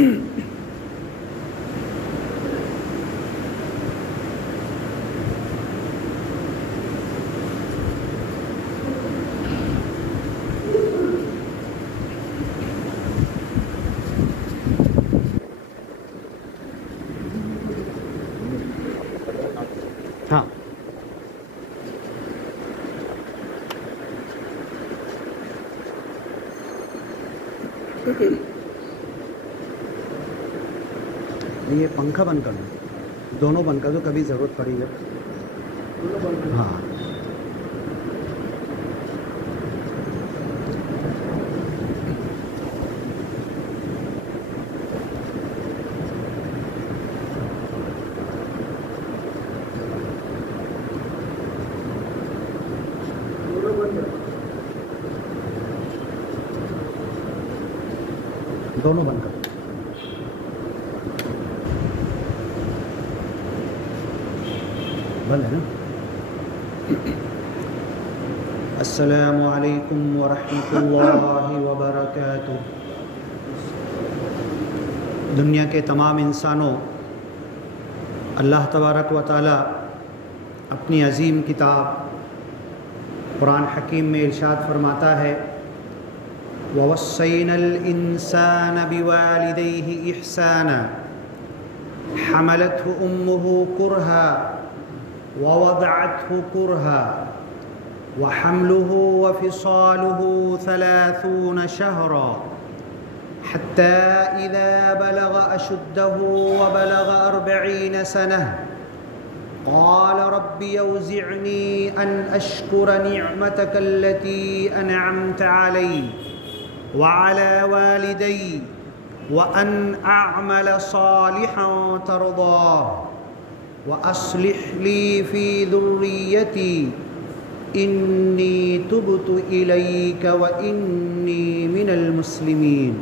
ہاں یہ پنکھا بند کر دو، دونوں بند کر دو، کبھی ضرورت پڑی ہے۔ ہاں دونوں بند کر، بند ہے نا۔ السلام علیکم ورحمۃ اللہ وبرکاتہ۔ دنیا کے تمام انسانوں، اللہ تبارک و تعالی اپنی عظیم کتاب قرآن حکیم میں ارشاد فرماتا ہے، وَوَصَّيْنَا الْإِنسَانَ بِوَالِدَيْهِ إِحْسَانًا حَمَلَتْهُ أُمُّهُ كُرْهًا وَوَضَعَتْهُ كُرْهًا وَحَمْلُهُ وَفِصَالُهُ 30 شهرا حتى إذا بلغ أشده وبلغ 40 سنة قال رب أوزعني أن أشكر نعمتك التي أنعمت علي وعلى والدي وأن أعمل صالحا ترضاه وأصلح لي في ذريتي إني تبت إليك وإني من المسلمين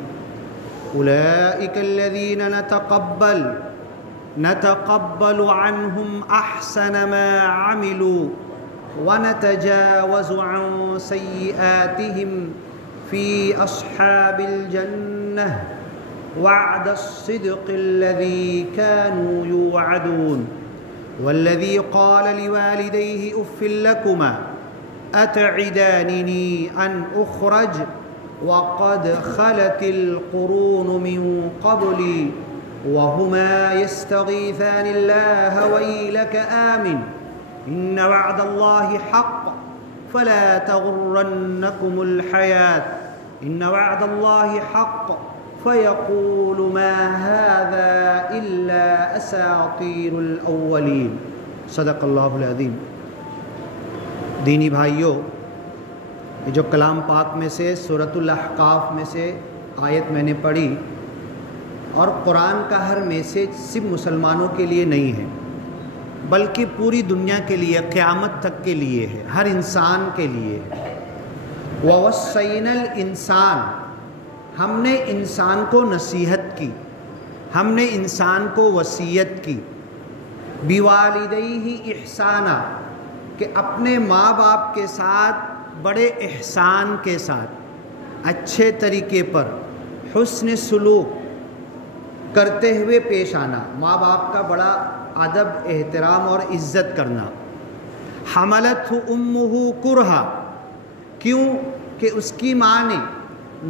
أولئك الذين نتقبل عنهم أحسن ما عملوا ونتجاوز عن سيئاتهم في أصحاب الجنة وعد الصدق الذي كانوا يوعدون والذي قال لوالديه أف لكما أتعدانني أن أخرج وقد خلت القرون من قبلي وهما يستغيثان الله ويلك آمن إن وعد الله حق فلا تغرنكم الحياة إن وعد الله حق فيقول ما هذا إلا أساطير الأولين صدق اللہ العظیم۔ دینی بھائیوں، یہ جو کلام پاک میں سے سورۃ الاحقاف میں سے آیت میں نے پڑھی، اور قرآن کا ہر میسیج صرف مسلمانوں کے لیے نہیں ہے بلکہ پوری دنیا کے لیے، قیامت تک کے لیے ہے، ہر انسان کے لیے ہے۔ وَوَصَّيْنَا الْإِنسَانَ، ہم نے انسان کو نصیحت کی، ہم نے انسان کو وصیت کی، بِوَالِدَيْهِ إِحْسَانًا، کہ اپنے ماں باپ کے ساتھ بڑے احسان کے ساتھ، اچھے طریقے پر حسن سلوک کرتے ہوئے پیش آنا، ماں باپ کا بڑا ادب، احترام اور عزت کرنا۔ حملتہ امہ کرہا، کیوں کہ اس کی ماں نے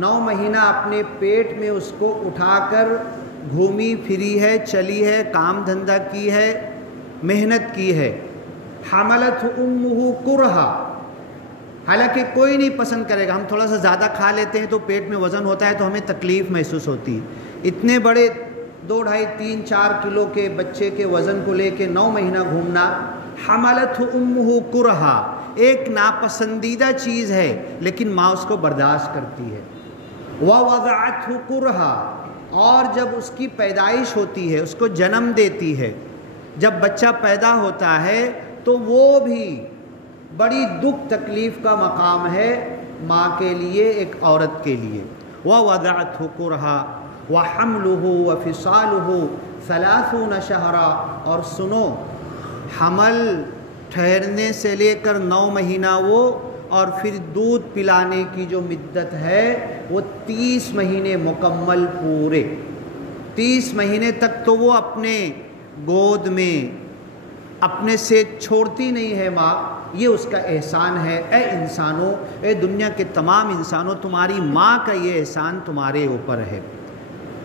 9 مہینہ اپنے پیٹ میں اس کو اٹھا کر گھومی پھری ہے، چلی ہے، کام دھندہ کی ہے، محنت کی ہے۔ حملتہ امہ کرہا، حالانکہ کوئی نہیں پسند کرے گا، ہم تھوڑا سا زیادہ کھا لیتے ہیں تو پیٹ میں وزن ہوتا ہے تو ہمیں تکلیف محسوس ہوتی ہے۔ اتنے بڑے 2, 2.5, 3, 4 کلو کے بچے کے وزن کو لے کے 9 مہینہ گھومنا، حملتہ امہ کرہا، ایک ناپسندیدہ چیز ہے لیکن ماں اس کو برداشت کرتی ہے۔ وَوَضَعَتْهُ كُرْهًا، اور جب اس کی پیدائش ہوتی ہے، اس کو جنم دیتی ہے، جب بچہ پیدا ہوتا ہے تو وہ بھی بڑی دکھ تکلیف کا مقام ہے ماں کے لیے، ایک عورت کے لیے۔ وَوَضَعَتْهُ كُرْهًا وَحَمْلُهُ وَفِصَالُهُ 30 شهرا، اور سنو، حمل ٹھہرنے سے لے کر 9 مہینہ وہ، اور پھر دودھ پلانے کی جو مدت ہے وہ 30 مہینے مکمل پورے۔ 30 مہینے تک تو وہ اپنے گود میں اپنے سے چھوڑتی نہیں ہے ماں، یہ اس کا احسان ہے۔ اے انسانوں، اے دنیا کے تمام انسانوں، تمہاری ماں کا یہ احسان تمہارے اوپر ہے۔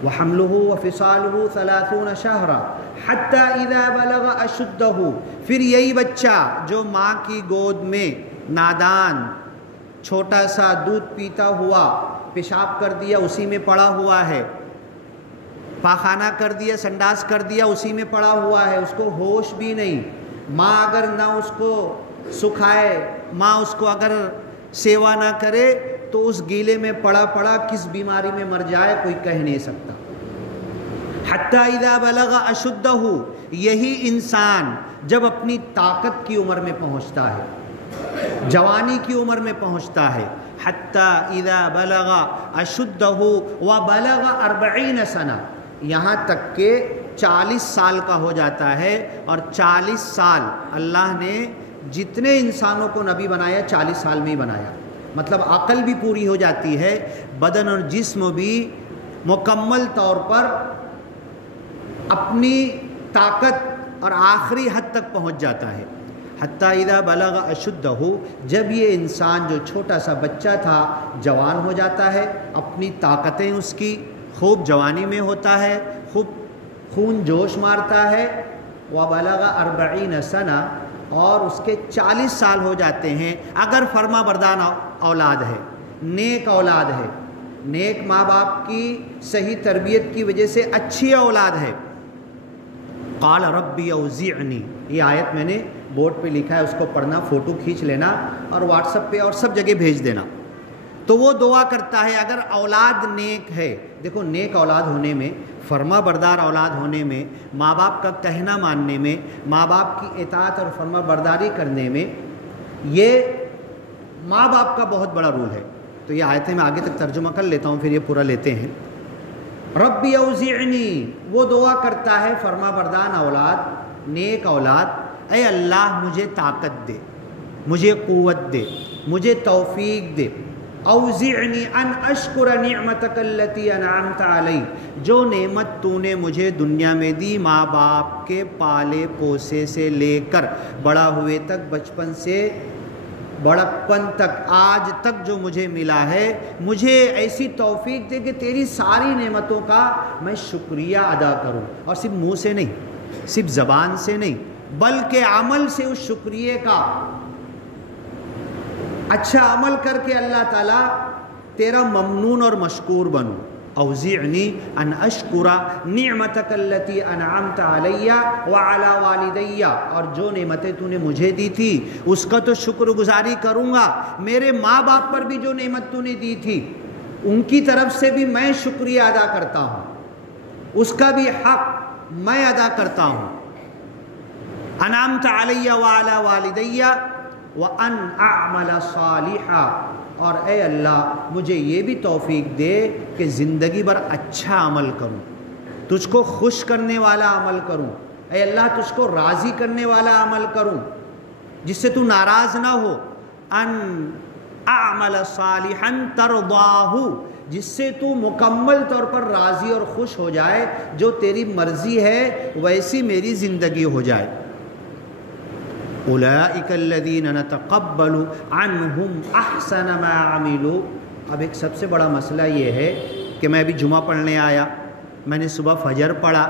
وَحَمْلُهُ وَفِصَالُهُ 30 شَهْرًا حَتَّى إِذَا بَلَغَ أَشُدَّهُ، پھر یہی بچہ جو ماں کی گود میں نادان چھوٹا سا دودھ پیتا ہوا پیشاب کر دیا اسی میں پڑا ہوا ہے، پاخانہ کر دیا، سنڈاس کر دیا اسی میں پڑا ہوا ہے، اس کو ہوش بھی نہیں۔ ماں اگر نہ اس کو سکھائے، ماں اس کو اگر سیوا نہ کرے تو اس گیلے میں پڑا پڑا کس بیماری میں مر جائے کوئی کہہ نہیں سکتا۔ حتیٰ اذا بلغ اشدہ، یہی انسان جب اپنی طاقت کی عمر میں پہنچتا ہے، جوانی کی عمر میں پہنچتا ہے، حتیٰ اذا بلغ اشدہ وبلغ 40 سنہ، یہاں تک کہ 40 سال کا ہو جاتا ہے۔ اور 40 سال اللہ نے جتنے انسانوں کو نبی بنایا 40 سال میں ہی بنایا، مطلب عقل بھی پوری ہو جاتی ہے، بدن اور جسم بھی مکمل طور پر اپنی طاقت اور آخری حد تک پہنچ جاتا ہے۔ حتیٰ اذا بلغ اشدہ، جب یہ انسان جو چھوٹا سا بچہ تھا جوان ہو جاتا ہے، اپنی طاقتیں اس کی خوب جوانی میں ہوتا ہے، خوب خون جوش مارتا ہے، وبلغ 40 سنہ، اور اس کے 40 سال ہو جاتے ہیں، اگر فرما بردار اولاد ہے، نیک اولاد ہے، نیک ماں باپ کی صحیح تربیت کی وجہ سے اچھی اولاد ہے۔ قال ربی اوزعنی، یہ آیت میں نے بورڈ پہ لکھا ہے، اس کو پڑھنا، فوٹو کھینچ لینا اور واٹس ایپ پہ اور سب جگہ بھیج دینا۔ تو وہ دعا کرتا ہے اگر اولاد نیک ہے، دیکھو نیک اولاد ہونے میں، فرما بردار اولاد ہونے میں، ماں باپ کا کہنا ماننے میں، ماں باپ کی اطاعت اور فرما برداری کرنے میں، یہ ماں باپ کا بہت بڑا رول ہے۔ تو یہ آیتیں میں آگے تک ترجمہ کر لیتا ہوں، پھر یہ پورا لیتے ہیں۔ ربی اوزعنی، وہ دعا کرتا ہے فرما بردار اولاد، نیک اولاد، اے اللہ مجھے طاقت دے، مجھے قوت دے، مجھے توفیق دے۔ اوزعنی ان اشکر نعمتک التی انعمت علی، جو نعمت تو نے مجھے دنیا میں دی، ماں باپ کے پالے پوسے سے لے کر بڑا ہوئے تک، بچپن سے بڑکپن تک، آج تک جو مجھے ملا ہے، مجھے ایسی توفیق دے کہ تیری ساری نعمتوں کا میں شکریہ ادا کروں، اور صرف منہ سے نہیں، صرف زبان سے نہیں، بلکہ عمل سے اس شکریہ کا اچھا عمل کر کے اللہ تعالیٰ تیرا ممنون اور مشکور بنوں۔ اوزعنی ان اشکر نعمتک التی انعمت علی وعلی والدی، اور جو نعمتیں تو نے مجھے دی تھی اس کا تو شکر گزاری کروں گا، میرے ماں باپ پر بھی جو نعمت تو نے دی تھی ان کی طرف سے بھی میں شکریہ ادا کرتا ہوں، اس کا بھی حق میں ادا کرتا ہوں۔ انعمت علی وعلی والدی وان اعمل صالحا، اور اے اللہ مجھے یہ بھی توفیق دے کہ زندگی بھر اچھا عمل کروں، تجھ کو خوش کرنے والا عمل کروں، اے اللہ تجھ کو راضی کرنے والا عمل کروں جس سے تو ناراض نہ ہو۔ ان اعمل صالحا ترضاہ، جس سے تو مکمل طور پر راضی اور خوش ہو جائے، جو تیری مرضی ہے ویسی میری زندگی ہو جائے۔ اولئک الذین نتقبل عنہم احسن ما عملوا۔ اب ایک سب سے بڑا مسئلہ یہ ہے کہ میں ابھی جمعہ پڑھنے آیا، میں نے صبح فجر پڑھا،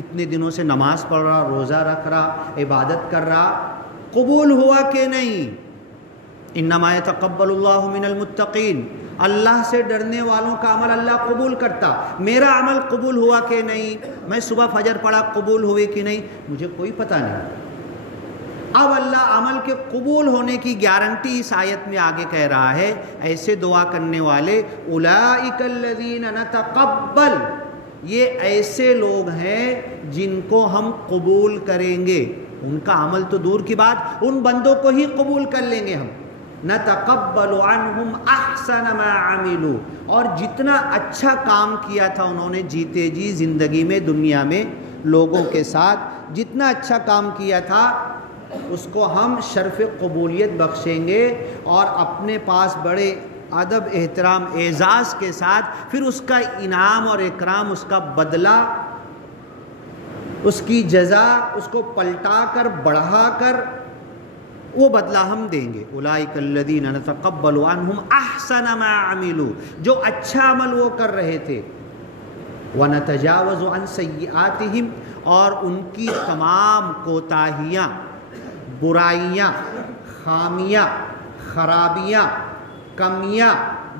اتنے دنوں سے نماز پڑھ رہا، روزہ رکھ رہا، عبادت کر رہا، قبول ہوا کہ نہیں؟ انما یتقبل اللہ من المتقین، اللہ سے ڈرنے والوں کا عمل اللہ قبول کرتا۔ میرا عمل قبول ہوا کہ نہیں؟ میں صبح فجر پڑھا، قبول ہوئے کہ نہیں؟ مجھے کوئی پتہ نہیں۔ اب اللہ عمل کے قبول ہونے کی گارنٹی اس آیت میں آگے کہہ رہا ہے، ایسے دعا کرنے والے اولئک الذین نتقبل، یہ ایسے لوگ ہیں جن کو ہم قبول کریں گے، ان کا عمل تو دور کی بات، ان بندوں کو ہی قبول کر لیں گے ہم۔ نتقبل عنہم احسن ما عملوا، اور جتنا اچھا کام کیا تھا انہوں نے جیتے جی زندگی میں، دنیا میں لوگوں کے ساتھ جتنا اچھا کام کیا تھا اس کو ہم شرف قبولیت بخشیں گے، اور اپنے پاس بڑے ادب احترام اعزاز کے ساتھ، پھر اس کا انعام اور اکرام، اس کا بدلہ، اس کی جزا، اس کو پلٹا کر بڑھا کر وہ بدلہ ہم دیں گے۔ اولئک الذین نتقبل عنہم احسن ما عملوا، جو اچھا عمل وہ کر رہے تھے، ونتجاوز عن سیئاتہم، اور ان کی تمام کوتاہیاں، برائیاں، خامیاں، خرابیاں، کمیاں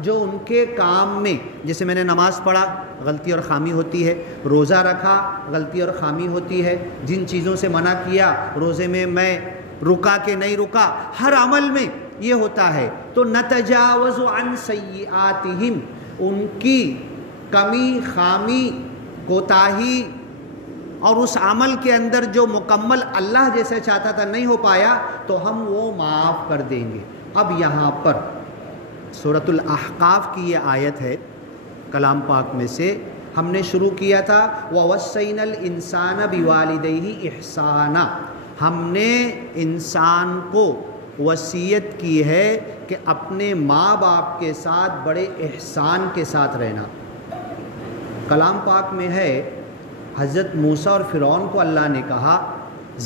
جو ان کے کام میں، جیسے میں نے نماز پڑھا غلطی اور خامی ہوتی ہے، روزہ رکھا غلطی اور خامی ہوتی ہے، جن چیزوں سے منع کیا روزے میں رکا کہ نہیں رکا، ہر عمل میں یہ ہوتا ہے، تو نتجاوز عن سیئاتہم، ان کی کمی، خامی، کوتاہی اور اس عمل کے اندر جو مکمل اللہ جیسے چاہتا تھا نہیں ہو پایا تو ہم وہ معاف کر دیں گے۔ اب یہاں پر سورۃ الاحقاف کی یہ آیت ہے کلام پاک میں سے، ہم نے شروع کیا تھا وَوَصَّيْنَا الْإِنسَانَ بِوَالِدَيْهِ إِحْسَانًا، ہم نے انسان کو وصیت کی ہے کہ اپنے ماں باپ کے ساتھ بڑے احسان کے ساتھ رہنا۔ کلام پاک میں ہے حضرت موسیٰ اور فرعون کو اللہ نے کہا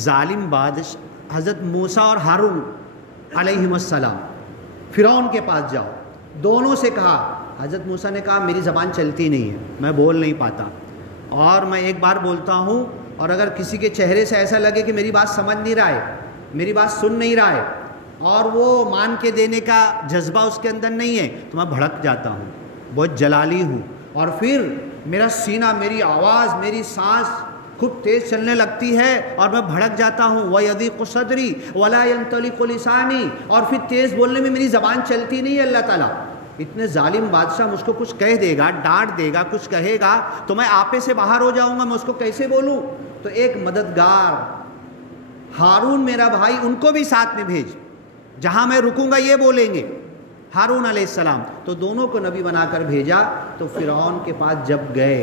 ظالم بادشاہ، حضرت موسیٰ اور ہارون علیہم السلام فرعون کے پاس جاؤ، دونوں سے کہا۔ حضرت موسیٰ نے کہا میری زبان چلتی نہیں ہے، میں بول نہیں پاتا، اور میں ایک بار بولتا ہوں اور اگر کسی کے چہرے سے ایسا لگے کہ میری بات سمجھ نہیں رہا ہے، میری بات سن نہیں رہا ہے، اور وہ مان کے دینے کا جذبہ اس کے اندر نہیں ہے، تو میں بھڑک جاتا ہوں، بہت جلالی ہوں، اور پھر میرا سینہ، میری آواز، میری سانس خوب تیز چلنے لگتی ہے اور میں بھڑک جاتا ہوں۔ وَيَضِيقُ صَدْرِي وَلَا يَنْطَلِقُ لِسَانِي، اور پھر تیز بولنے میں میری زبان چلتی نہیں ہے۔ اللہ تعالیٰ اتنے ظالم بادشاہ مجھ کو کچھ کہہ دے گا، ڈانٹ دے گا، کچھ کہے گا تو میں آپے سے باہر ہو جاؤں گا، میں اس کو کیسے بولوں؟ تو ایک مددگار ہارون میرا بھائی، ان کو بھی ساتھ میں بھیج، جہاں میں رکوں گا یہ بولیں گے، ہارون علیہ السلام۔ تو دونوں کو نبی بنا کر بھیجا۔ تو فرعون کے پاس جب گئے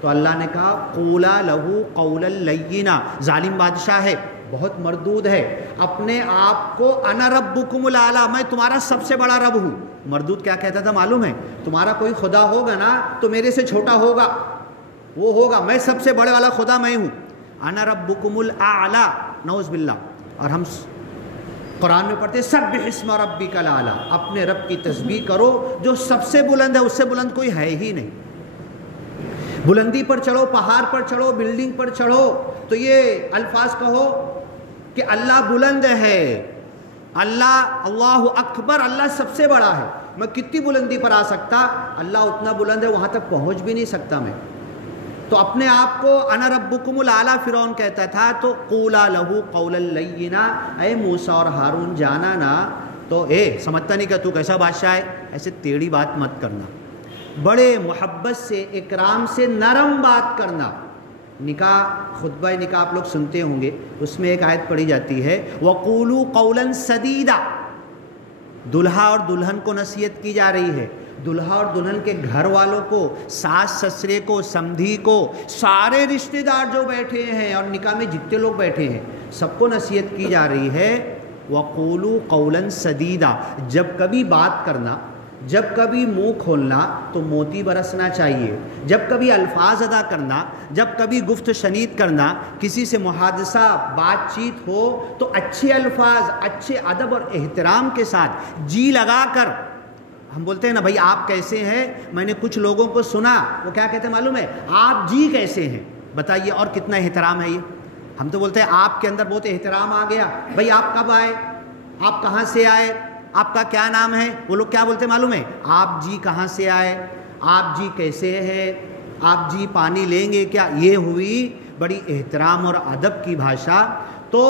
تو اللہ نے کہا قولا لہو قولا لینا، ظالم بادشاہ ہے، بہت مردود ہے، اپنے آپ کو انا ربکم الاعلی، میں تمہارا سب سے بڑا رب ہوں۔ مردود کیا کہتا تھا معلوم ہے؟ تمہارا کوئی خدا ہوگا نا تو میرے سے چھوٹا ہوگا، وہ ہوگا، میں سب سے بڑے والا خدا میں ہوں، انا ربکم الاعلی، نعوذ باللہ۔ اور ہم قرآن میں پڑھتے سبح اسم ربک الاعلی، اپنے رب کی تسبیح کرو جو سب سے بلند ہے، اس سے بلند کوئی ہے ہی نہیں۔ بلندی پر چڑھو، پہاڑ پر چڑھو، بلڈنگ پر چڑھو تو یہ الفاظ کہو کہ اللہ بلند ہے، اللہ اکبر، اللہ سب سے بڑا ہے۔ میں کتنی بلندی پر آ سکتا، اللہ اتنا بلند ہے وہاں تک پہنچ بھی نہیں سکتا میں۔ تو اپنے آپ کو انا ربکم الاعلی فرعون کہتا تھا۔ تو قولا لہو قولا لینا، اے موسیٰ اور ہارون جانا نا تو سمجھتا نہیں کہ تو کیسا بادشاہ ہے، ایسے ٹیڑھی بات مت کرنا، بڑے محبت سے، اکرام سے، نرم بات کرنا۔ نکاح، خطبہ نکاح آپ لوگ سنتے ہوں گے، اس میں ایک آیت پڑھی جاتی ہے وَقُولُوا قَوْلًا سَدِيدًا، دلہا اور دلہن کو نصیحت کی جا رہی ہے، دلہا اور دلہن کے گھر والوں کو، ساس سسرے کو، سمدھی کو، سارے رشتہ دار جو بیٹھے ہیں اور نکاح میں جتنے لوگ بیٹھے ہیں سب کو نصیحت کی جا رہی ہے وَقُولُوا قَوْلًا سَدِيدًا، جب کبھی بات کرنا، جب کبھی منہ کھولنا تو موتی برسنا چاہیے، جب کبھی الفاظ ادا کرنا، جب کبھی گفت شنید کرنا، کسی سے محادثہ بات چیت ہو تو اچھے الفاظ، اچھے ادب اور احترام کے ساتھ جی لگا کر۔ ہم بولتے ہیں نا بھائی آپ کیسے ہیں، میں نے کچھ لوگوں کو سنا وہ کیا کہتے ہیں معلوم ہے؟ آپ جی کیسے ہیں، بتائیے، اور کتنا احترام ہے یہ۔ ہم تو بولتے ہیں آپ کے اندر بہت احترام آ گیا، بھائی آپ کب آئے، آپ کہاں سے آئے، آپ کا کیا نام ہے؟ وہ لوگ کیا بولتے ہیں معلوم ہے؟ آپ جی کہاں سے آئے، آپ جی کیسے ہیں، آپ جی پانی لیں گے کیا؟ یہ ہوئی بڑی احترام اور ادب کی بھاشا۔ تو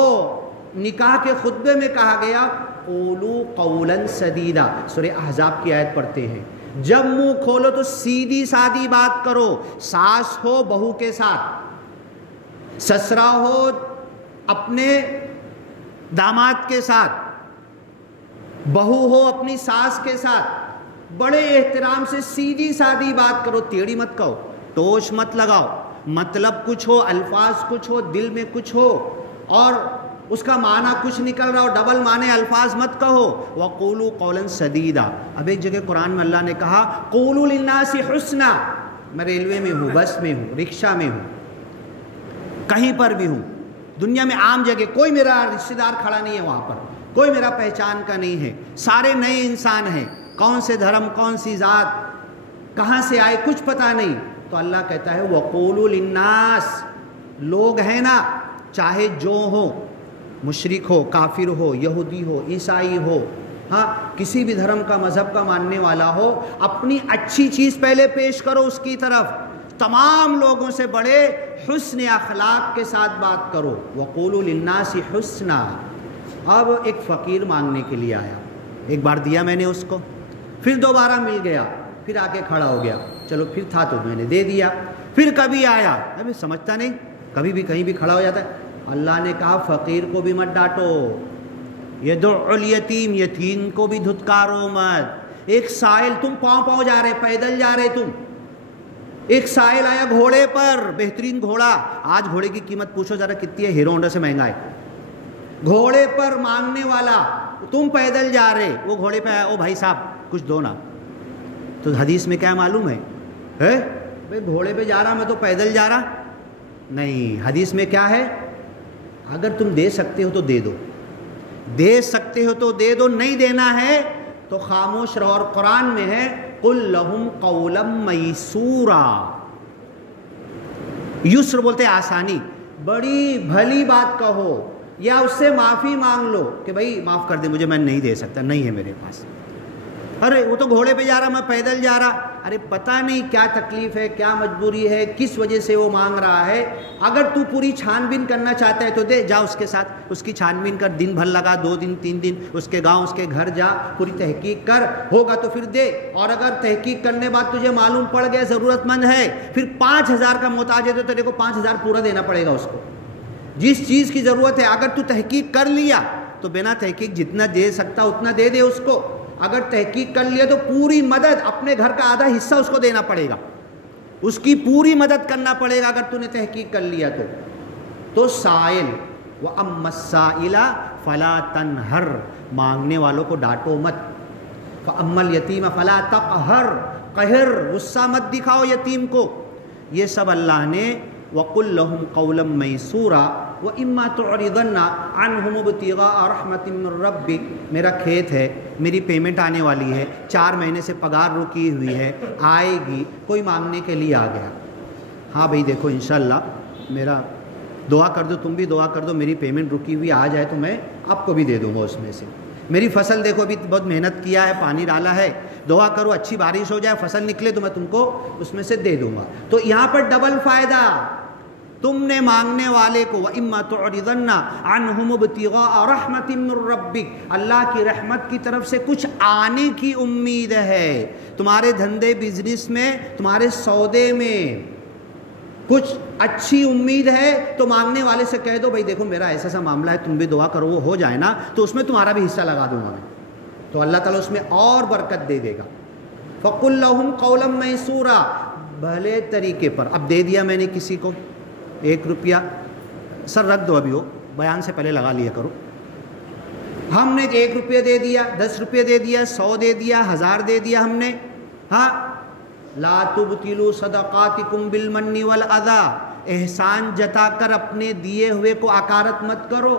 نکاح کے خطبے میں کہا گیا قولوا قولا سدیدا، سورہ احزاب کی آیت پڑھتے ہیں، جب منہ کھولو تو سیدھی سادی بات کرو، ساس ہو بہو کے ساتھ، سسرا ہو اپنے داماد کے ساتھ، بہو ہو اپنی ساس کے ساتھ، بڑے احترام سے سیدھی سادی بات کرو، ٹیڑھی مت کہو، ٹوش مت لگاؤ، مطلب کچھ ہو، الفاظ کچھ ہو، دل میں کچھ ہو، اور اس کا معنی کچھ نکل رہا ہو، ڈبل معنی الفاظ مت کہو. وَقُولُوا قَوْلًا سَدِيدًا. اب ایک جگہ قرآن میں اللہ نے کہا قُولُوا لِلنَّاسِ حُسْنًا. میں ریلوے میں ہوں، بس میں ہوں، رکشہ میں ہوں، کہیں پر بھی ہوں، دنیا میں عام جگہ، کوئی میرا رشتہ دار کھڑا نہیں ہے وہاں پر، کوئی میرا پہچان کا نہیں ہے، سارے نئے انسان ہیں، کون سے دھرم، کون سی ذات، کہاں سے آئے کچھ پتہ نہیں. تو اللہ کہتا ہے وَقُولُوا لِلنَّاسِ. لوگ ہیں نا، چاہے جو ہو، مشرک ہو، کافر ہو، یہودی ہو، عیسائی ہو، ہاں کسی بھی دھرم کا، مذہب کا ماننے والا ہو، اپنی اچھی چیز پہلے پیش کرو اس کی طرف. تمام لوگوں سے بڑے حسن اخلاق کے ساتھ بات کرو. وَقُولُوا لِلنَّاسِ حُسْنًا. اب ایک فقیر مانگنے کے لیے آیا، ایک بار دیا میں نے اس کو، پھر دوبارہ مل گیا، پھر آ کے کھڑا ہو گیا، چلو پھر تھا تو میں نے دے دیا. پھر کبھی آیا، ابھی سمجھتا نہیں، کبھی بھی کہیں بھی کھڑا ہو جاتا ہے. اللہ نے کہا فقیر کو بھی مت ڈانٹو، یدعو الیتیم، یتیم کو بھی دھتکارو مت. ایک سائل، تم پاؤں جا رہے، پیدل جا رہے تم، ایک سائل آیا گھوڑے پر، بہترین گھوڑا، آج گھوڑے کی قیمت پوچھو ذرا کتنی ہے، ہیرو ہونڈا سے مہنگا ہے. گھوڑے پر مانگنے والا، تم پیدل جا رہے، وہ گھوڑے پہ آیا، او بھائی صاحب کچھ دو نا. تو حدیث میں کیا معلوم ہے بھئی گھوڑے پہ جا رہا میں تو پیدل جا رہا نہیں. حدیث میں کیا ہے؟ اگر تم دے سکتے ہو تو دے دو، دے سکتے ہو تو دے دو، نہیں دینا ہے تو خاموش رہو. اور قرآن میں ہے قُلْ لَهُمْ قَوْلًا مَيْسُورًا. یسر بولتے آسانی، بڑی بھلی بات کہو یا اس سے معافی مانگ لو کہ بھائی معاف کر دے مجھے، میں نہیں دے سکتا، نہیں ہے میرے پاس. ارے وہ تو گھوڑے پہ جا رہا، میں پیدل جا رہا. ارے پتہ نہیں کیا تکلیف ہے، کیا مجبوری ہے، کس وجہ سے وہ مانگ رہا ہے. اگر تو پوری چھان بین کرنا چاہتا ہے تو دے، جا اس کے ساتھ اس کی چھان بین کر، دن بھر لگا، 2 دن 3 دن، اس کے گاؤں، اس کے گھر جا، پوری تحقیق کر، ہوگا تو پھر دے. اور اگر تحقیق کرنے بعد تجھے معلوم پڑ گیا ضرورت مند ہے، پھر 5000 کا محتاج ہے تو تیرے کو 5000 پورا دینا پڑے گا اس کو. جس چیز کی ضرورت ہے اگر تو تحقیق کر لیا تو بنا تحقیق جتنا دے سکتا اتنا دے دے اس کو. اگر تحقیق کر لیا تو پوری مدد، اپنے گھر کا آدھا حصہ اس کو دینا پڑے گا، اس کی پوری مدد کرنا پڑے گا اگر تو نے تحقیق کر لیا تو. سائل وَأَمَّا السَّائِلَ فَلَا تَنْهَرْ. مانگنے والوں کو ڈانٹو مت. فَأَمَّا الْيَتِيمَ فَلَا تَقْهَرْ. قہر، غصہ مت دکھاؤ یتیم کو. یہ سب اللہ نے وَقُلْ لَهُمْ قَوْلًا مَيْسُورًا وَإِمَّا تُعْرِضَنَّ عَنْهُمُ ابْتِغَاءَ رَحْمَةٍ مِّن رَّبِّكَ. میرا کھیت ہے، میری پیمنٹ آنے والی ہے، 4 مہینے سے پگار رکی ہوئی ہے، آئے گی، کوئی مانگنے کے لیے آ گیا. ہاں بھئی دیکھو انشاءاللہ میرا دعا کر دو، تم بھی دعا کر دو، میری پیمنٹ رکی ہوئی آ جائے تو میں آپ کو بھی دے دوں گا اس میں سے. میری فصل دیکھو ابھی بہت محنت کیا ہے، پانی ڈالا ہے، دعا کرو اچھی بارش ہو جائے، فصل نکلے تو میں تم کو اس میں سے دے دوں گا. تو یہاں پر ڈبل فائدہ. تم نے مانگنے والے کو وَإِمَّا تُعْرِضَنَّ عَنْهُمُ ابْتِغَاءَ رَحْمَةٍ مِّن رَّبِّكَ. اللہ کی رحمت کی طرف سے کچھ آنے کی امید ہے. تمہارے دھندے بزنس میں، تمہارے سودے میں کچھ اچھی امید ہے تو مانگنے والے سے کہہ دو بھائی دیکھو میرا ایسا سا معاملہ ہے، تم بھی دعا کرو وہ ہو جائے نا تو اس میں تمہارا بھی حصہ لگا دوں گا میں، تو اللہ تعالیٰ اس میں اور برکت دے دے گا. فَقُلْ لَهُمْ قَوْلًا مَيْسُورًا. بھلے طریقے پر. اب دے دیا میں نے کسی کو 1 روپیہ، سر رکھ دو ابھی، وہ بیان سے پہلے لگا لیا کرو. ہم نے 1 روپیہ دے دیا، 10 روپیہ دے دیا، 100 دے دیا، 1000 دے دیا ہم نے. ہاں لا تبطلوا صدقاتکم بالمن والاذى. احسان جتا کر اپنے دیے ہوئے کو عکارت مت کرو،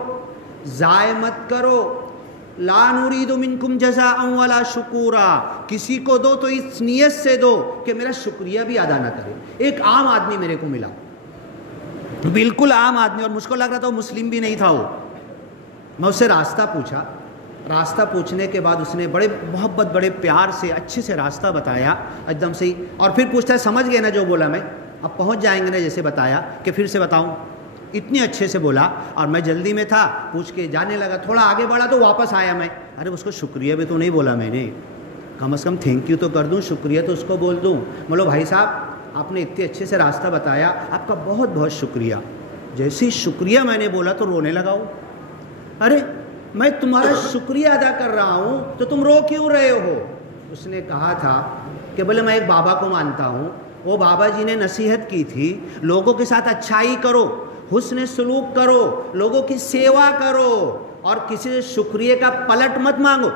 ضائع مت کرو. لا نريد منکم جزاء ولا شکورا. کسی کو دو تو اس نیت سے دو کہ میرا شکریہ بھی ادا نہ کرے. ایک عام آدمی میرے کو ملا، بالکل عام آدمی، اور مجھ کو لگ رہا تھا وہ مسلم بھی نہیں تھا. وہ میں اس سے راستہ پوچھا، راستہ پوچھنے کے بعد اس نے بڑے محبت، بڑے پیار سے، اچھے سے راستہ بتایا ایک دم سے. اور پھر پوچھتا ہے سمجھ گئے نا جو بولا میں؟ اب پہنچ جائیں گے نا جیسے بتایا کہ پھر سے بتاؤں؟ اتنے اچھے سے بولا اور میں جلدی میں تھا، پوچھ کے جانے لگا. تھوڑا آگے بڑھا تو واپس آیا میں. ارے اس کو شکریہ بھی تو نہیں بولا میں نے، کم از کم تھینک یو تو کر دوں، شکریہ تو اس کو بول دوں. بولو بھائی صاحب آپ نے اتنے اچھے سے راستہ بتایا، آپ کا بہت بہت شکریہ. جیسے شکریہ میں نے بولا تو رونے لگا ہوں. ارے میں تمہارا شکریہ ادا کر رہا ہوں تو تم رو کیوں رہے ہو؟ اس نے کہا تھا کہ بولے میں ایک بابا کو مانتا ہوں، وہ بابا جی نے نصیحت کی تھی لوگوں کے ساتھ اچھائی کرو، حسن سلوک کرو، لوگوں کی سیوا کرو، اور کسی سے شکریہ کا پلٹ مت مانگو،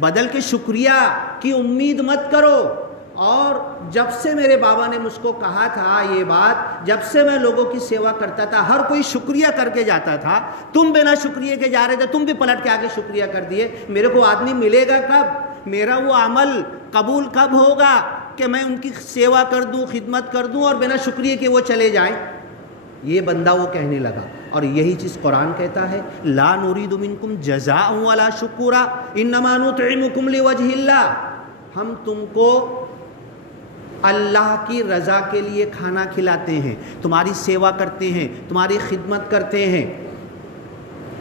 بدل کے شکریہ کی امید مت کرو۔ اور جب سے میرے بابا نے مجھ کو کہا تھا یہ بات، جب سے میں لوگوں کی سیوا کرتا تھا، ہر کوئی شکریہ کر کے جاتا تھا، تم بنا شکریہ کے جا رہے تھے، تم بھی پلٹ کے آگے شکریہ کر دیے۔ میرے کو آدمی ملے گا کب؟ میرا وہ عمل قبول کب ہوگا کہ میں ان کی سیوا کر دوں، خدمت کر دوں اور بنا شکریہ کے وہ چلے جائیں؟ یہ بندہ وہ کہنے لگا، اور یہی چیز قرآن کہتا ہے، لا نرید منکم جزاء ولا شکورا انما نطعمکم لوجہ اللہ، ہم تم کو اللہ کی رضا کے لیے کھانا کھلاتے ہیں، تمہاری سیوا کرتے ہیں، تمہاری خدمت کرتے ہیں،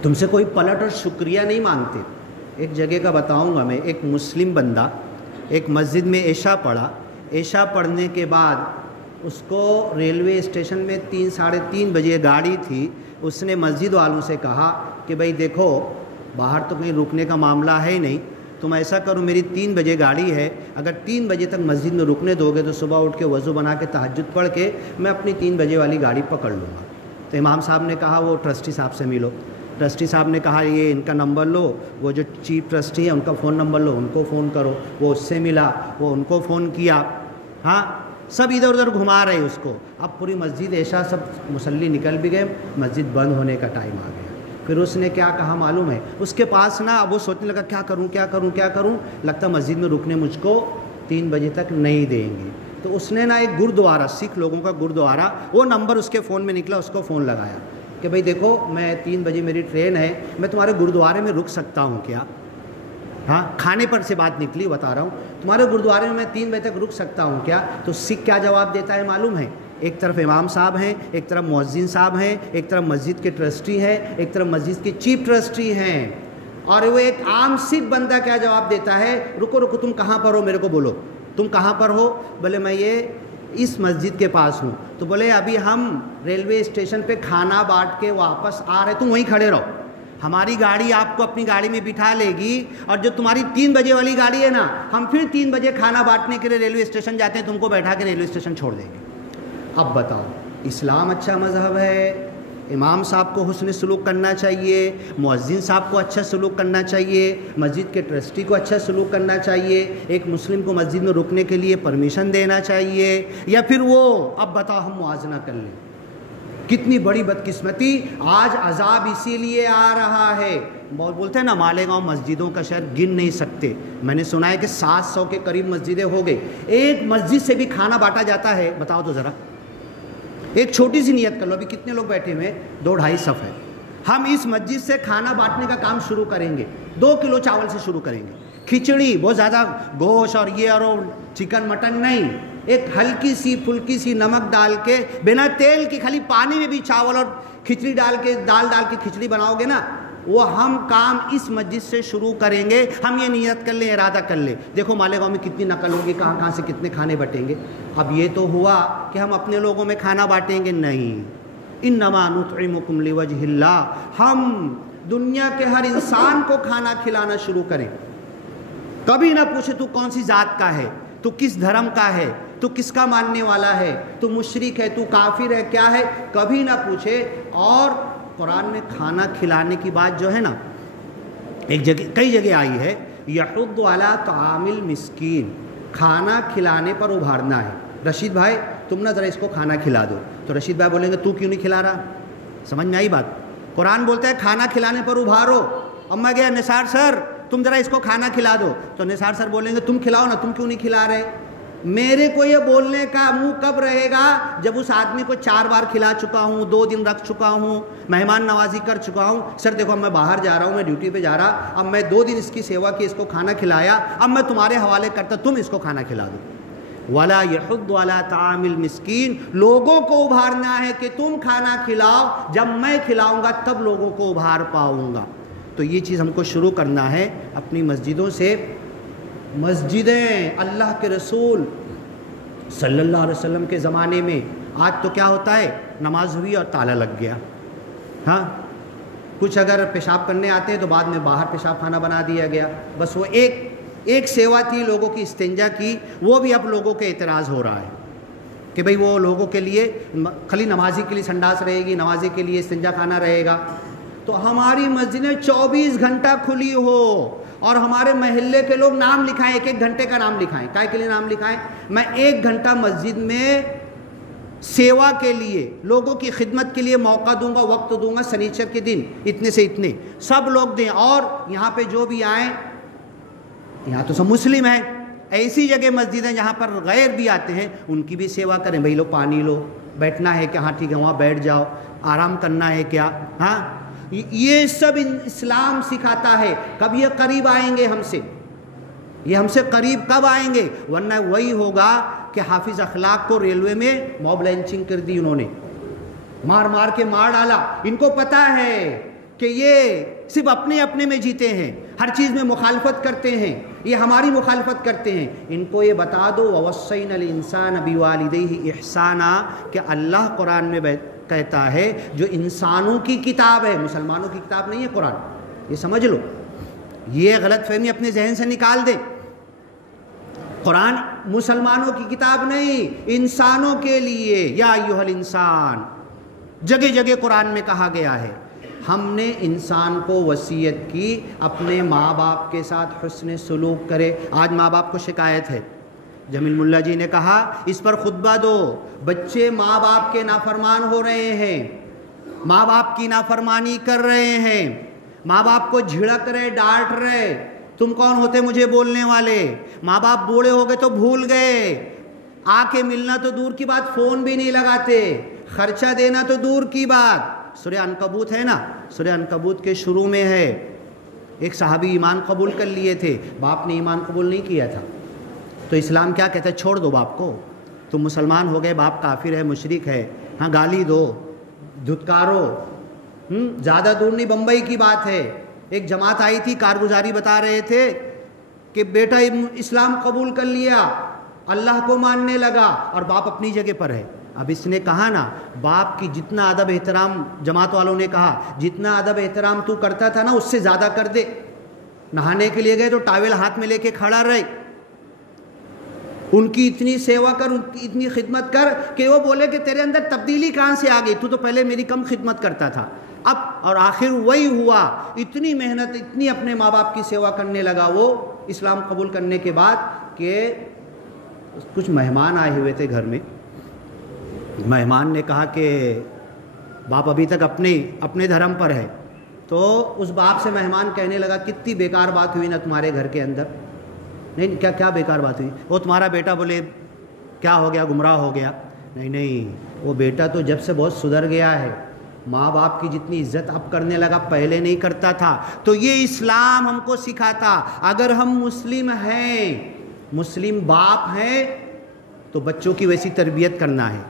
تم سے کوئی پلٹ اور شکریہ نہیں مانگتے۔ ایک جگہ کا بتاؤں گا میں، ایک مسلم بندہ ایک مسجد میں عشاء پڑھا، عشاء پڑھنے کے بعد اس کو ریلوے اسٹیشن میں 3:30 بجے گاڑی تھی، اس نے مسجد والوں سے کہا کہ بھائی دیکھو باہر تو کہیں رکنے کا معاملہ ہے ہی نہیں، تم ایسا کرو میری 3 بجے گاڑی ہے، اگر 3 بجے تک مسجد میں رکنے دو گے تو صبح اٹھ کے وضو بنا کے تہجد پڑھ کے میں اپنی 3 بجے والی گاڑی پکڑ لوں گا۔ تو امام صاحب نے کہا وہ ٹرسٹی صاحب سے ملو، ٹرسٹی صاحب نے کہا یہ ان کا نمبر لو، وہ جو چیف ٹرسٹی ہے ان کا فون نمبر لو، ان کو فون کرو۔ وہ اس سے ملا، وہ ان کو فون کیا، ہاں سب ادھر ادھر گھما رہے اس کو۔ اب پوری مسجد عشاء سب مصلی نکل بھی گئے، مسجد بند ہونے کا ٹائم آ گیا۔ پھر اس نے کیا کہا معلوم ہے؟ اس کے پاس نا اب وہ سوچنے لگا کیا کروں کیا کروں کیا کروں، لگتا مسجد میں رکنے مجھ کو 3 بجے تک نہیں دیں گے۔ تو اس نے نا ایک گردوارہ، سکھ لوگوں کا گردوارہ، وہ نمبر اس کے فون میں نکلا، اس کو فون لگایا کہ بھئی دیکھو میں 3 بجے میری ٹرین ہے، میں تمہارے گردوارے میں رک سکتا ہوں کیا؟ ہاں کھانے پر سے بات نکلی، بتا رہا ہوں، تمہارے گردوارے میں 3 بجے تک رک سکتا ہوں کیا؟ تو سکھ کیا جواب دیتا ہے معلوم ہے؟ ایک طرف امام صاحب ہیں، ایک طرف مؤذن صاحب ہیں، ایک طرف مسجد کے ٹرسٹی ہیں، ایک طرف مسجد کے چیف ٹرسٹی ہیں، اور وہ ایک عام سکھ بندہ کیا جواب دیتا ہے؟ رکو رکو تم کہاں پر ہو، میرے کو بولو تم کہاں پر ہو؟ بولے میں یہ اس مسجد کے پاس ہوں۔ تو بولے ابھی ہم ریلوے اسٹیشن پہ کھانا بانٹ کے واپس آ رہے، تم وہیں کھڑے رہو، ہماری گاڑی آپ کو اپنی گاڑی میں بٹھا لے گی، اور جو تمہاری 3 بجے والی گاڑی ہے نا، ہم پھر 3 بجے کھانا بانٹنے کے لیے ریلوے اسٹیشن جاتے ہیں، تم کو بیٹھا کے ریلوے اسٹیشن چھوڑ دیں گے۔ اب بتاؤ، اسلام اچھا مذہب ہے، امام صاحب کو حسن سلوک کرنا چاہیے، مؤذن صاحب کو اچھا سلوک کرنا چاہیے، مسجد کے ٹرسٹی کو اچھا سلوک کرنا چاہیے، ایک مسلم کو مسجد میں رکنے کے لیے پرمیشن دینا چاہیے، یا پھر وہ؟ اب بتاؤ ہم موازنہ کر لیں، کتنی بڑی بدقسمتی۔ آج عذاب اسی لیے آ رہا ہے، بولتے ہیں نا مالیگاؤں مسجدوں کا شہر گن نہیں سکتے، میں نے سنا ہے کہ 700 کے قریب مسجدیں ہو گئی، ایک مسجد سے بھی کھانا بانٹا جاتا ہے؟ بتاؤ تو ذرا، ایک چھوٹی سی نیت کر لو، ابھی کتنے لوگ بیٹھے ہوئے؟ 2-2.5 صف ہے، ہم اس مسجد سے کھانا بانٹنے کا کام شروع کریں گے، 2 کلو چاول سے شروع کریں گے، کھچڑی، بہت زیادہ گوشت اور یہ اور چکن مٹن نہیں، ایک ہلکی سی پھلکی سی نمک ڈال کے بنا تیل کی، خالی پانی میں بھی چاول اور کھچڑی ڈال کے، دال ڈال کے کھچڑی بناؤ گے نا، وہ ہم کام اس مسجد سے شروع کریں گے۔ ہم یہ نیت کر لیں، ارادہ کر لیں، دیکھو مالیگاؤں میں کتنی نقل ہوگی، کہاں کہاں سے کتنے کھانے بٹیں گے۔ اب یہ تو ہوا کہ ہم اپنے لوگوں میں کھانا بانٹیں گے، نہیں، انما نطعمکم لوجہ اللہ، ہم دنیا کے ہر انسان کو کھانا کھلانا شروع کریں۔ کبھی نہ پوچھے تو کون سی ذات کا ہے، تو کس دھرم کا ہے، تو کس کا ماننے والا ہے، تو مشرک ہے، تو کافر ہے، کیا ہے، کبھی نہ پوچھے۔ اور قرآن میں کھانا کھلانے کی بات جو ہے نا، ایک جگہ، کئی جگہ آئی ہے، یحض علی طعام المسکین، کھانا کھلانے پر ابھارنا ہے۔ رشید بھائی تم نہ ذرا اس کو کھانا کھلا دو، تو رشید بھائی بولیں گے تو کیوں نہیں کھلا رہا؟ سمجھ میں آئی بات؟ قرآن بولتا ہے کھانا کھلانے پر ابھارو۔ اب میں گیا نثار سر تم ذرا اس کو کھانا کھلا دو، تو نثار سر بولیں گے تم کھلاؤ نا، تم کیوں نہیں کھلا رہے؟ میرے کو یہ بولنے کا منہ کب رہے گا؟ جب اس آدمی کو 4 بار کھلا چکا ہوں، 2 دن رکھ چکا ہوں، مہمان نوازی کر چکا ہوں۔ سر دیکھو اب میں باہر جا رہا ہوں، میں ڈیوٹی پہ جا رہا، اب میں 2 دن اس کی سیوا کی، اس کو کھانا کھلایا، اب میں تمہارے حوالے کرتا، تم اس کو کھانا کھلا دو۔ وَلَا يَحُضُّ عَلَىٰ طَعَامِ الْمِسْكِينِ، لوگوں کو ابھارنا ہے کہ تم کھانا کھلاؤ، جب میں کھلاؤں گا تب لوگوں کو ابھار پاؤں گا۔ تو یہ چیز ہم کو شروع کرنا ہے اپنی مسجدوں سے۔ مسجدیں اللہ کے رسول صلی اللہ علیہ وسلم کے زمانے میں، آج تو کیا ہوتا ہے، نماز ہوئی اور تالا لگ گیا، ہاں کچھ اگر پیشاب کرنے آتے ہیں تو بعد میں باہر پیشاب خانہ بنا دیا گیا، بس وہ ایک سیوا تھی لوگوں کی استنجا کی، وہ بھی اب لوگوں کے اعتراض ہو رہا ہے کہ بھئی وہ لوگوں کے لیے خالی نمازی کے لیے سنڈاس رہے گی، نمازی کے لیے استنجا خانہ رہے گا. تو ہماری مسجدیں 24 گھنٹہ کھلی ہو اور ہمارے محلے کے لوگ نام لکھائیں، ایک ایک گھنٹے کا نام لکھائیں. کائے کے لیے نام لکھائیں؟ میں 1 گھنٹہ مسجد میں سیوا کے لیے، لوگوں کی خدمت کے لیے موقع دوں گا، وقت دوں گا، سنیچر کے دن اتنے سے اتنے سب لوگ دیں. اور یہاں پہ جو بھی آئیں، یہاں تو سب مسلم ہیں، ایسی جگہ مسجد ہیں جہاں پر غیر بھی آتے ہیں، ان کی بھی سیوا کریں. بھائی لو پانی لو، بیٹھنا ہے کہ ہاں ٹھیک ہے وہاں بیٹھ جاؤ، آرام کرنا ہے کیا، ہاں یہ سب اسلام سکھاتا ہے. کب یہ قریب آئیں گے ہم سے؟ یہ ہم سے قریب کب آئیں گے؟ ورنہ وہی ہوگا کہ حافظ اخلاق کو ریلوے میں موب لنچنگ کر دی، انہوں نے مار مار کے مار ڈالا. ان کو پتا ہے کہ یہ صرف اپنے اپنے میں جیتے ہیں، ہر چیز میں مخالفت کرتے ہیں، یہ ہماری مخالفت کرتے ہیں. ان کو یہ بتا دو وَوَصَّيْنَا الْإِنسَانَ بِوَالِدَيْهِ إِحْسَانًا کہ اللہ قرآن میں کہتا ہے جو انسانوں کی کتاب ہے، مسلمانوں کی کتاب نہیں ہے قرآن. یہ سمجھ لو، یہ غلط فہمی اپنے ذہن سے نکال دیں. قرآن مسلمانوں کی کتاب نہیں، انسانوں کے لیے. یا ایھا الانسان جگہ جگہ قرآن میں کہا گیا ہے. ہم نے انسان کو وصیت کی اپنے ماں باپ کے ساتھ حسن سلوک کرے. آج ماں باپ کو شکایت ہے، جمیل ملا جی نے کہا اس پر خطبہ دو. بچے ماں باپ کے نافرمان ہو رہے ہیں، ماں باپ کی نافرمانی کر رہے ہیں، ماں باپ کو جھڑک رہے، ڈانٹ رہے. تم کون ہوتے مجھے بولنے والے؟ ماں باپ بوڑھے ہو گئے تو بھول گئے، آ کے ملنا تو دور کی بات، فون بھی نہیں لگاتے، خرچہ دینا تو دور کی بات. سورہ عنکبوت ہے نا، سورہ عنکبوت کے شروع میں ہے ایک صحابی ایمان قبول کر لیے تھے، باپ نے ایمان قبول نہیں کیا تھا. تو اسلام کیا کہتا ہے؟ چھوڑ دو باپ کو، تم مسلمان ہو گئے، باپ کافر ہے، مشرک ہے، ہاں گالی دو، دھتکارو. زیادہ دور نہیں، بمبئی کی بات ہے. ایک جماعت آئی تھی، کارگزاری بتا رہے تھے کہ بیٹا اسلام قبول کر لیا، اللہ کو ماننے لگا، اور باپ اپنی جگہ پر ہے. اب اس نے کہا نا، باپ کی جتنا ادب احترام، جماعت والوں نے کہا جتنا ادب احترام تو کرتا تھا نا اس سے زیادہ کر دے. نہانے کے لیے گئے تو ٹاول ہاتھ میں لے کے کھڑا رہے، ان کی اتنی سیوا کر، ان کی اتنی خدمت کر کہ وہ بولے کہ تیرے اندر تبدیلی کہاں سے آ گئی، تو پہلے میری کم خدمت کرتا تھا اب. اور آخر وہی ہوا، اتنی محنت، اتنی اپنے ماں باپ کی سیوا کرنے لگا وہ اسلام قبول کرنے کے بعد کہ کچھ مہمان آئے ہوئے تھے گھر میں. مہمان نے کہا کہ باپ ابھی تک اپنے دھرم پر ہے. تو اس باپ سے مہمان کہنے لگا کتنی بیکار بات ہوئی نا تمہارے گھر کے اندر. نہیں کیا بیکار بات ہوئی؟ وہ تمہارا بیٹا بولے کیا ہو گیا، گمراہ ہو گیا. نہیں وہ بیٹا تو جب سے بہت سدھر گیا ہے، ماں باپ کی جتنی عزت اب کرنے لگا، پہلے نہیں کرتا تھا. تو یہ اسلام ہم کو سکھاتا اگر ہم مسلم ہیں، مسلم باپ ہیں تو بچوں کی ویسی تربیت کرنا ہے.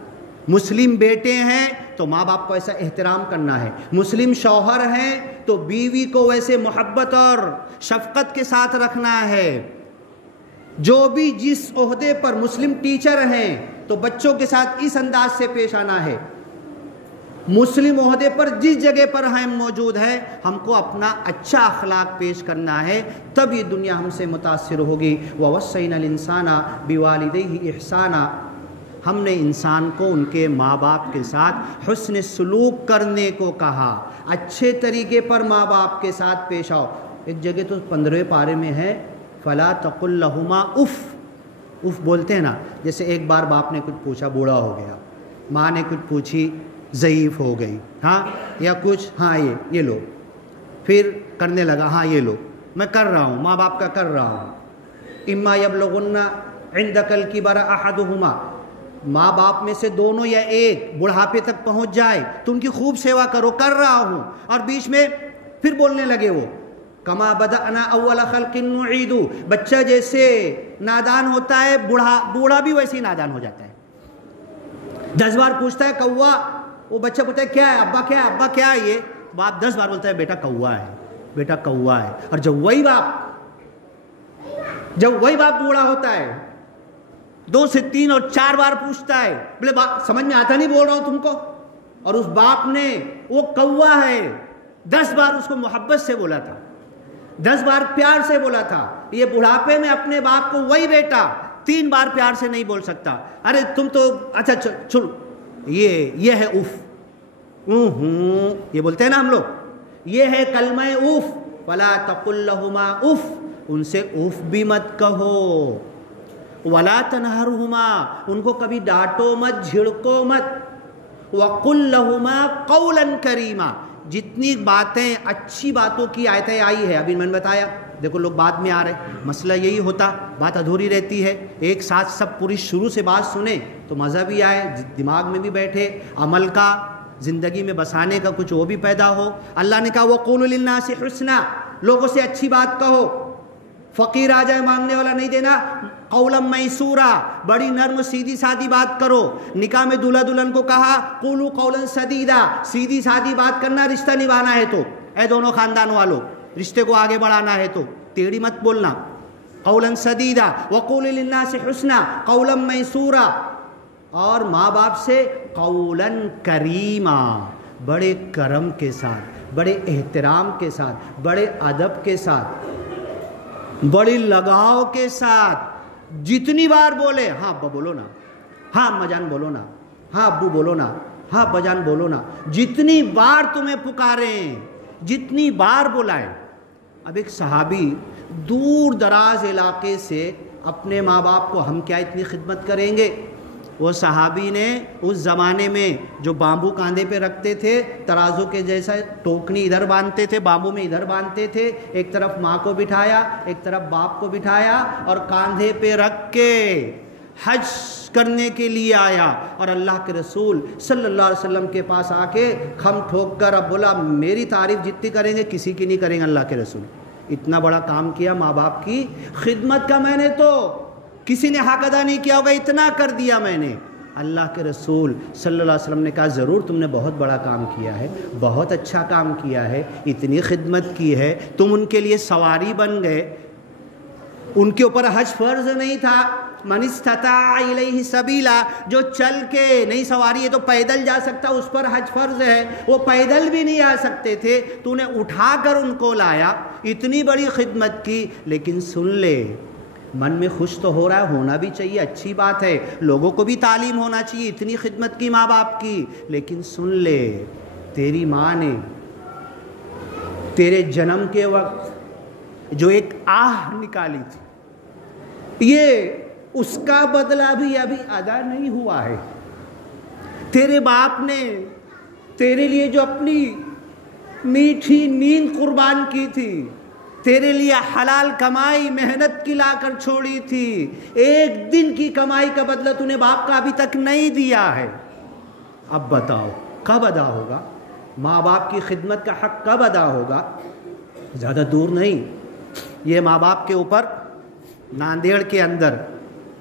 مسلم بیٹے ہیں تو ماں باپ کو ایسا احترام کرنا ہے. مسلم شوہر ہیں تو بیوی کو ویسے محبت اور شفقت کے ساتھ رکھنا ہے. جو بھی جس عہدے پر، مسلم ٹیچر ہیں تو بچوں کے ساتھ اس انداز سے پیش آنا ہے. مسلم عہدے پر جس جگہ پر ہم موجود ہیں ہم کو اپنا اچھا اخلاق پیش کرنا ہے، تب یہ دنیا ہم سے متاثر ہوگی. وَوَصَّيْنَا الْإِنسَانَ بِوَالِدَيْهِ إِحْسَانًا ہم نے انسان کو ان کے ماں باپ کے ساتھ حسن سلوک کرنے کو کہا، اچھے طریقے پر ماں باپ کے ساتھ پیش آؤ. ایک جگہ تو 15ویں پارے میں ہے فَلَا تَقُلْ لَهُمَا اُف. اف بولتے ہیں نا، جیسے ایک بار باپ نے کچھ پوچھا، بوڑھا ہو گیا، ماں نے کچھ پوچھی، ضعیف ہو گئی، ہاں یا کچھ، ہاں یہ لو، پھر کرنے لگا، ہاں یہ لو میں کر رہا ہوں، ماں باپ کا کر رہا ہوں. اما یبلغن عندک الکبر احدہما ماں باپ میں سے دونوں یا ایک بڑھاپے تک پہنچ جائے تو ان کی خوب سیوا کرو، کر رہا ہوں. اور بیچ میں پھر بولنے لگے وہ کما بدأنا اول خلق نعید بچہ جیسے نادان ہوتا ہے، بوڑھا بھی ویسے ہی نادان ہو جاتا ہے. 10 بار پوچھتا ہے کوا، وہ بچہ پوچھتا ہے کیا ہے ابا، کیا ہے ابا، کیا ہے یہ، باپ 10 بار بولتا ہے بیٹا کوا ہے، بیٹا کوا ہے. اور جب وہی باپ بوڑھا ہوتا ہے 2 سے 3 اور 4 بار پوچھتا ہے، بولے باپ سمجھ میں آتا نہیں بول رہا ہوں تم کو. اور اس باپ نے وہ کوا ہے 10 بار اس کو محبت سے بولا تھا، 10 بار پیار سے بولا تھا. یہ بڑھاپے میں اپنے باپ کو وہی بیٹا 3 بار پیار سے نہیں بول سکتا. ارے تم تو اچھا چھوڑو, یہ ہے اف, یہ بولتے ہیں نا ہم لوگ, یہ ہے کلمہ اف. ولا تقل لہما اف, ان سے اف بھی مت کہو. ولا تنہرہما, ان کو کبھی ڈانٹو مت, جھڑکو مت. وقل لہما قولا کریما, جتنی باتیں اچھی باتوں کی آیتیں آئی ہے ابھی میں نے بتایا. دیکھو لوگ بعد میں آ رہے, مسئلہ یہی ہوتا, بات ادھوری رہتی ہے. ایک ساتھ سب پوری شروع سے بات سنیں تو مزہ بھی آئے, دماغ میں بھی بیٹھے, عمل کا, زندگی میں بسانے کا کچھ وہ بھی پیدا ہو. اللہ نے کہا وَقُولُوا لِلنَّاسِ حُسْنًا, لوگوں سے اچھی بات کہو. فقیر آ جائے مانگنے والا نہیں دینا. قولا میسورا, بڑی نرم سیدھی سادی بات کرو. نکاح میں دولہا دلہن کو کہا قولوا قولا سدیدا, سیدھی سادی بات کرنا, رشتہ نبھانا ہے تو. اے دونوں خاندان والوں, رشتے کو آگے بڑھانا ہے تو ٹیڑھی مت بولنا. قولا سدیدا وقولوا للناس حسنا قولا میسورا. اور ماں باپ سے قولا کریما, بڑے کرم کے ساتھ, بڑے احترام کے ساتھ, بڑے ادب کے ساتھ, بڑی لگاؤ کے ساتھ. جتنی بار بولے, ہاں ابا بولو نا, ہاں اماں جان بولو نا, ہاں ابو بولو نا, ہاں ابا جان بولو نا. جتنی بار تمہیں پکاریں, جتنی بار بلائیں. اب ایک صحابی دور دراز علاقے سے اپنے ماں باپ کو, ہم کیا اتنی خدمت کریں گے. وہ صحابی نے اس زمانے میں جو بامبو کاندھے پہ رکھتے تھے, ترازو کے جیسا ٹوکنی ادھر باندھتے تھے, بامبو میں ادھر باندھتے تھے, ایک طرف ماں کو بٹھایا, ایک طرف باپ کو بٹھایا, اور کاندھے پہ رکھ کے حج کرنے کے لیے آیا. اور اللہ کے رسول صلی اللہ علیہ وسلم کے پاس آ کے کھم ٹھوک کر اب بولا میری تعریف جتنی کریں گے کسی کی نہیں کریں گے اللہ کے رسول. اتنا بڑا کام کیا ماں باپ کی خدمت کا, میں نے تو کسی نے حق ادا نہیں کیا ہوگا, اتنا کر دیا میں نے. اللہ کے رسول صلی اللہ علیہ وسلم نے کہا ضرور تم نے بہت بڑا کام کیا ہے, بہت اچھا کام کیا ہے, اتنی خدمت کی ہے, تم ان کے لیے سواری بن گئے. ان کے اوپر حج فرض نہیں تھا. من استطاع الیہ سبیلا, جو چل کے نہیں, سواری ہے تو پیدل جا سکتا, اس پر حج فرض ہے. وہ پیدل بھی نہیں آ سکتے تھے, تو نے اٹھا کر ان کو لایا, اتنی بڑی خدمت کی. لیکن سن لے, من میں خوش تو ہو رہا ہے, ہونا بھی چاہیے, اچھی بات ہے, لوگوں کو بھی تعلیم ہونا چاہیے, اتنی خدمت کی ماں باپ کی. لیکن سن لے, تیری ماں نے تیرے جنم کے وقت جو ایک آہ نکالی تھی, یہ اس کا بدلہ بھی ابھی ادا نہیں ہوا ہے. تیرے باپ نے تیرے لیے جو اپنی میٹھی نیند قربان کی تھی, تیرے لیے حلال کمائی محنت کی لا کر چھوڑی تھی, ایک دن کی کمائی کا بدلہ تو نے باپ کا ابھی تک نہیں دیا ہے. اب بتاؤ کب ادا ہوگا؟ ماں باپ کی خدمت کا حق کب ادا ہوگا؟ زیادہ دور نہیں. یہ ماں باپ کے اوپر ناندیڑ کے اندر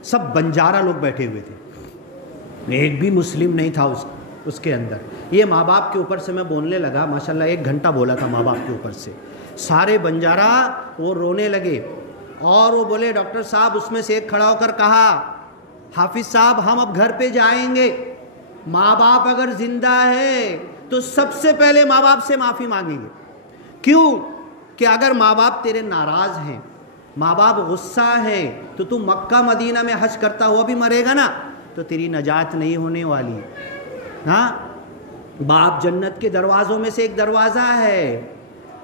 سب بنجارہ لوگ بیٹھے ہوئے تھے, ایک بھی مسلم نہیں تھا اس کے اندر. یہ ماں باپ کے اوپر سے میں بولنے لگا, ماشاءاللہ 1 گھنٹہ بولا تھا ماں باپ کے اوپر سے. سارے بنجارہ وہ رونے لگے, اور وہ بولے ڈاکٹر صاحب, اس میں سے ایک کھڑا ہو کر کہا حافظ صاحب ہم اب گھر پہ جائیں گے, ماں باپ اگر زندہ ہے تو سب سے پہلے ماں باپ سے معافی مانگیں گے. کیوں کہ اگر ماں باپ تیرے ناراض ہیں, ماں باپ غصہ ہے, تو تو مکہ مدینہ میں حج کرتا ہوا بھی مرے گا نا, تو تیری نجات نہیں ہونے والی. ہاں, باپ جنت کے دروازوں میں سے ایک دروازہ ہے,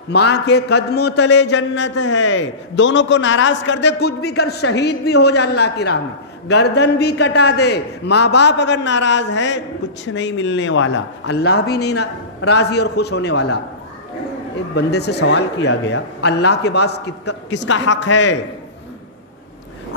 ماں کے قدموں تلے جنت ہے. دونوں کو ناراض کر دے, کچھ بھی کر, شہید بھی ہو جا اللہ کی راہ میں, گردن بھی کٹا دے, ماں باپ اگر ناراض ہے کچھ نہیں ملنے والا, اللہ بھی نہیں راضی اور خوش ہونے والا. ایک بندے سے سوال کیا گیا, اللہ کے بعد کس کا حق ہے؟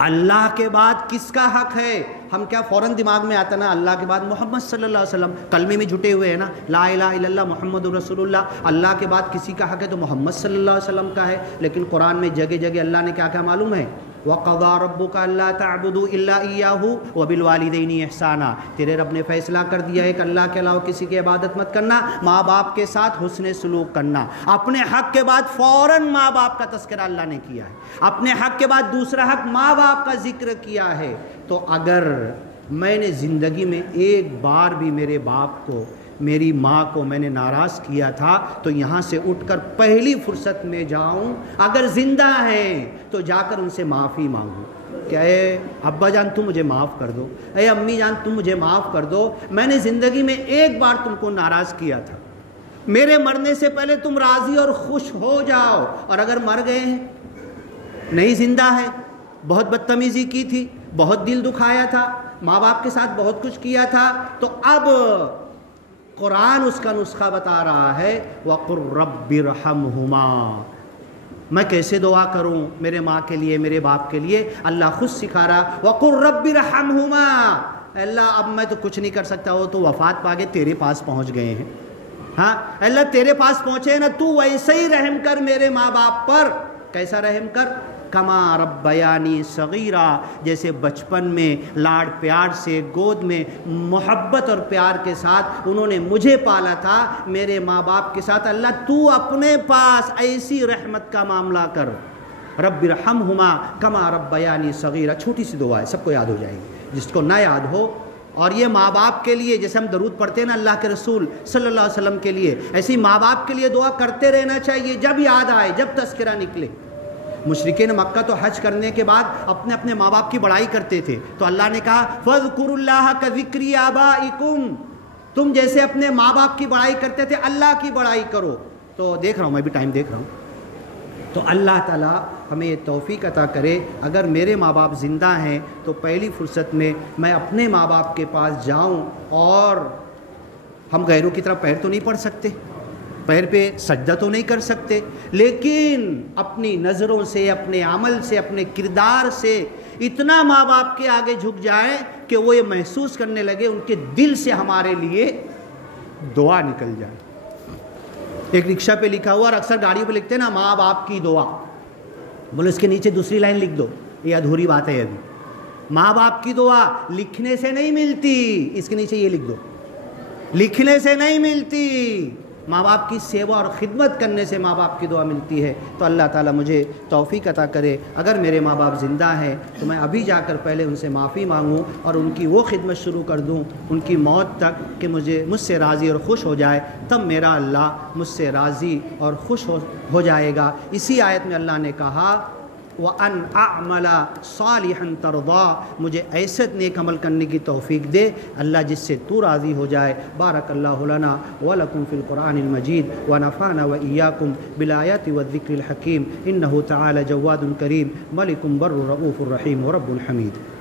اللہ کے بعد کس کا حق ہے؟ ہم کیا فوراً دماغ میں آتا نا, اللہ کے بعد محمد صلی اللہ علیہ وسلم, کلمے میں جھٹے ہوئے ہیں نا, لا الہ الا اللہ محمد رسول اللہ. اللہ کے بعد کسی کا حق ہے تو محمد صلی اللہ علیہ وسلم کا ہے. لیکن قرآن میں جگہ جگہ اللہ نے کیا کیا معلوم ہے, وَقَضَىٰ رَبُّكَ أَلَّا تَعْبُدُوا إِلَّا إِيَّاهُ وَبِالْوَالِدَيْنِ إِحْسَانًا. تیرے رب نے فیصلہ کر دیا ہے کہ اللہ کے علاوہ کسی کی عبادت مت کرنا, ماں باپ کے ساتھ حسن سلوک کرنا. اپنے حق کے بعد فوراً ماں باپ کا تذکرہ اللہ نے کیا ہے, اپنے حق کے بعد دوسرا حق ماں باپ کا ذکر کیا ہے. تو اگر میں نے زندگی میں ایک بار بھی میرے باپ کو, میری ماں کو میں نے ناراض کیا تھا, تو یہاں سے اٹھ کر پہلی فرصت میں جاؤں, اگر زندہ ہیں تو جا کر ان سے معافی مانگوں. کہ اے ابا جان تم مجھے معاف کر دو، اے امی جان تم مجھے معاف کر دو، میں نے زندگی میں ایک بار تم کو ناراض کیا تھا، میرے مرنے سے پہلے تم راضی اور خوش ہو جاؤ، اور اگر مر گئے ہیں، نہیں زندہ ہے، بہت بدتمیزی کی تھی، بہت دل دکھایا تھا، ماں باپ کے ساتھ بہت کچھ کیا تھا، تو اب قرآن اس کا نسخہ بتا رہا ہے وَقُلْ رَبِّ ارْحَمْهُمَا، میں کیسے دعا کروں میرے ماں کے لیے، میرے باپ کے لیے، اللہ خود سکھا رہا وَقُلْ رَبِّ ارْحَمْهُمَا، اللہ اب میں تو کچھ نہیں کر سکتا، وہ تو وفات پا کے تیرے پاس پہنچ گئے ہیں، ہاں اللہ تیرے پاس پہنچے نا، تو ویسے ہی رحم کر میرے ماں باپ پر، کیسا رحم کر، کما ربیانی صغیرہ، جیسے بچپن میں لاڈ پیار سے گود میں محبت اور پیار کے ساتھ انہوں نے مجھے پالا تھا، میرے ماں باپ کے ساتھ اللہ تو اپنے پاس ایسی رحمت کا معاملہ کر، رب ارحمہما کما ربیانی صغیرہ، چھوٹی سی دعا ہے، سب کو یاد ہو جائے گی، جس کو نہ یاد ہو، اور یہ ماں باپ کے لیے جیسے ہم درود پڑھتے ہیں نا اللہ کے رسول صلی اللہ علیہ وسلم کے لیے، ایسی ماں باپ کے لیے دعا کرتے رہنا چاہیے، جب یاد آئے، جب تذکرہ نکلے۔ مشرکین مکہ تو حج کرنے کے بعد اپنے اپنے ماں باپ کی بڑائی کرتے تھے، تو اللہ نے کہا فَاذْكُرُوا اللَّهَ كَذِكْرِ آبَائِكُمْ، تم جیسے اپنے ماں باپ کی بڑائی کرتے تھے اللہ کی بڑائی کرو۔ تو دیکھ رہا ہوں، میں بھی ٹائم دیکھ رہا ہوں، تو اللہ تعالیٰ ہمیں یہ توفیق عطا کرے، اگر میرے ماں باپ زندہ ہیں تو پہلی فرصت میں میں اپنے ماں باپ کے پاس جاؤں، اور ہم غیروں کی طرح پیر تو نہیں پڑھ سکتے، پیر پہ سجدہ تو نہیں کر سکتے، لیکن اپنی نظروں سے، اپنے عمل سے، اپنے کردار سے اتنا ماں باپ کے آگے جھک جائیں کہ وہ یہ محسوس کرنے لگے ان کے دل سے ہمارے لیے دعا نکل جائے۔ ایک رکشہ پہ لکھا ہوا، اور اکثر گاڑیوں پہ لکھتے ہیں نا ماں باپ کی دعا، بولے اس کے نیچے دوسری لائن لکھ دو، یہ ادھوری بات ہے ابھی، ماں باپ کی دعا لکھنے سے نہیں ملتی، اس کے نیچے یہ لکھ دو، لکھنے سے نہیں ملتی، ماں باپ کی سیوا اور خدمت کرنے سے ماں باپ کی دعا ملتی ہے۔ تو اللہ تعالیٰ مجھے توفیق عطا کرے، اگر میرے ماں باپ زندہ ہیں تو میں ابھی جا کر پہلے ان سے معافی مانگوں اور ان کی وہ خدمت شروع کر دوں ان کی موت تک کہ مجھ سے راضی اور خوش ہو جائے، تب میرا اللہ مجھ سے راضی اور خوش ہو جائے گا۔ اسی آیت میں اللہ نے کہا وَأَنْ أَعْمَلَ صَالِحًا تَرْضَىٰ، مجھے ایسے نیک عمل کرنے کی توفیق دے اللہ جس سے تو راضی ہو جائے۔ بارک اللہ لنا وَلَكُمْ فِي الْقُرْآنِ الْمَجِيدِ وَنَفَعَنَا وَإِيَّاكُمْ بِالْآيَاتِ وَالذِّكْرِ الْحَكِيمِ إِنَّهُ تَعَالَى جَوَّادٌ كَرِيمٌ مَلِكٌ بَرٌّ رَءُوفٌ رَحِيمٌ وَرَبٌّ حَمِيدٌ۔